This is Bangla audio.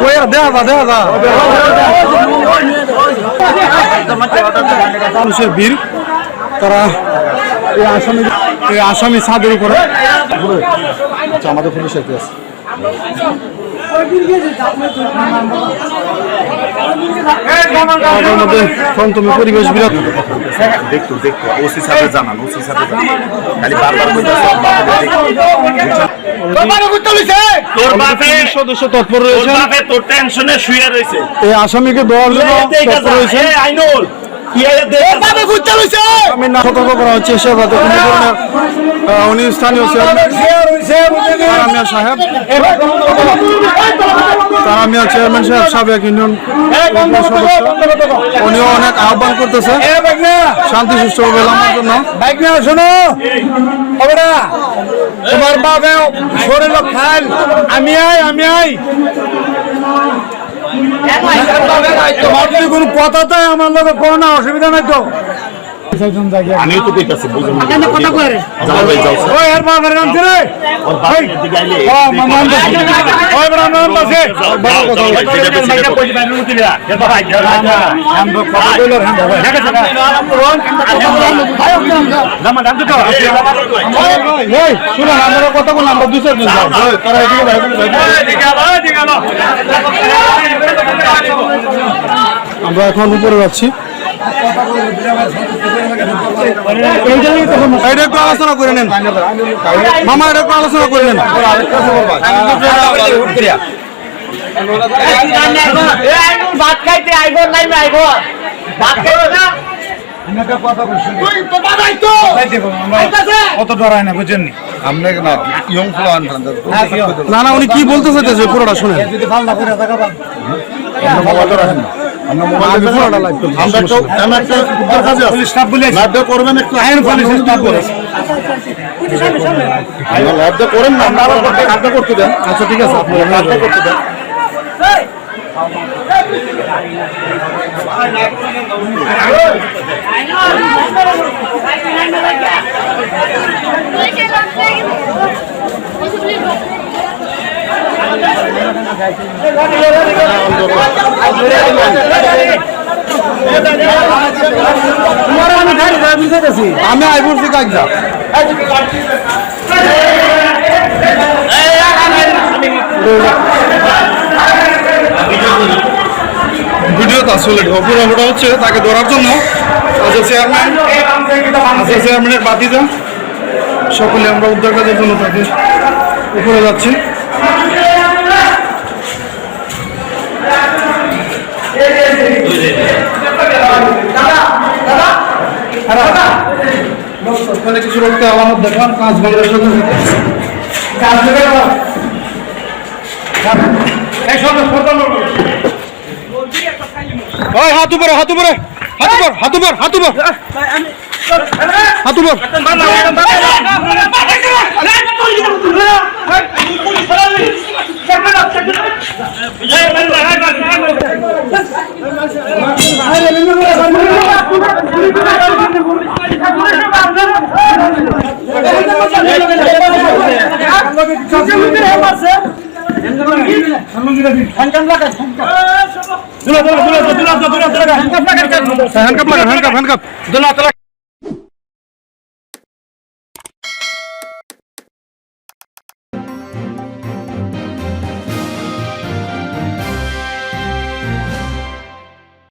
কই দেখা যা দেখা যা মানুষের ভিড়, তারা এই আসামি এই আসামি ছাদের উপরে আচ্ছা আমাদের পুলিশ আছে তাদের মধ্যে থমথমে পরিবেশ বিরাট দেখতো দেখতো ওসি জানান জানান। খালি বারবার এই আসামিকে দেওয়ার জন্য তৎপর রয়েছে আমি না সতর্ক করা হচ্ছে সে কোনো ধরনের উনি স্থানীয় চেয়ারম্যান সাহেব। তারামিয়া চেয়ারম্যান সাহেব সাবেক ইউনিয়ন উনিও অনেক আহ্বান করতেছে। শান্তি সুষ্ঠুভাবে নামার জন্য। বাইক নিয়ে শোনো তোমার বাপে শরীর খান আমি আই আমি আই। তোমার যদি কোনো কথা তাই আমার লোক কোনো না অসুবিধা নাই তো। তো যাও ভাই যাও ওই আর নাম ওর দিকে ও মামান ওই বড় ভাই কই কথা হ্যাঁ এই কথা বললাম দুই তারা এদিকে আমরা এখন উপরে যাচ্ছি এটা একটু আলোচনা করে নেন। মামা এটা একটু আলোচনা করে নেন। ভাত খাইতে আইব নাই আইব ভাত খাইবে না না বুঝছেন না না উনি কি বলতে চাইতেছে পুরোটা শুনে যদি ভালো না। করে আমরা তো আমরা একটা উদ্ধার কাজে আছি পুলিশ স্টাফ বলে লাভটা করবেন একটু আইন পুলিশ স্টাফ বলে লাভটা করেন না আমরা করতে দেন আচ্ছা ঠিক আছে আপনারা করতে দেন আমি আইবুরছি কাজটা ভিডিওতে আসলে ঢকুরা হচ্ছে, তাকে ধরার জন্য। আছে চেয়ারম্যান আছে চেয়ারম্যানের বাতিজা। সকলে আমরা উদ্ধার কাজের জন্য তাকে উপরে যাচ্ছি। ওখানে কিছু রক্তে আলামত দেখান কাজ সাথে কাজ ওই হাত উপরে হাত উপরে হাত উপর হাত উপর হাত উপর হাত উপর हैंडकप लगा हैंडकप हैंडकप दुला चला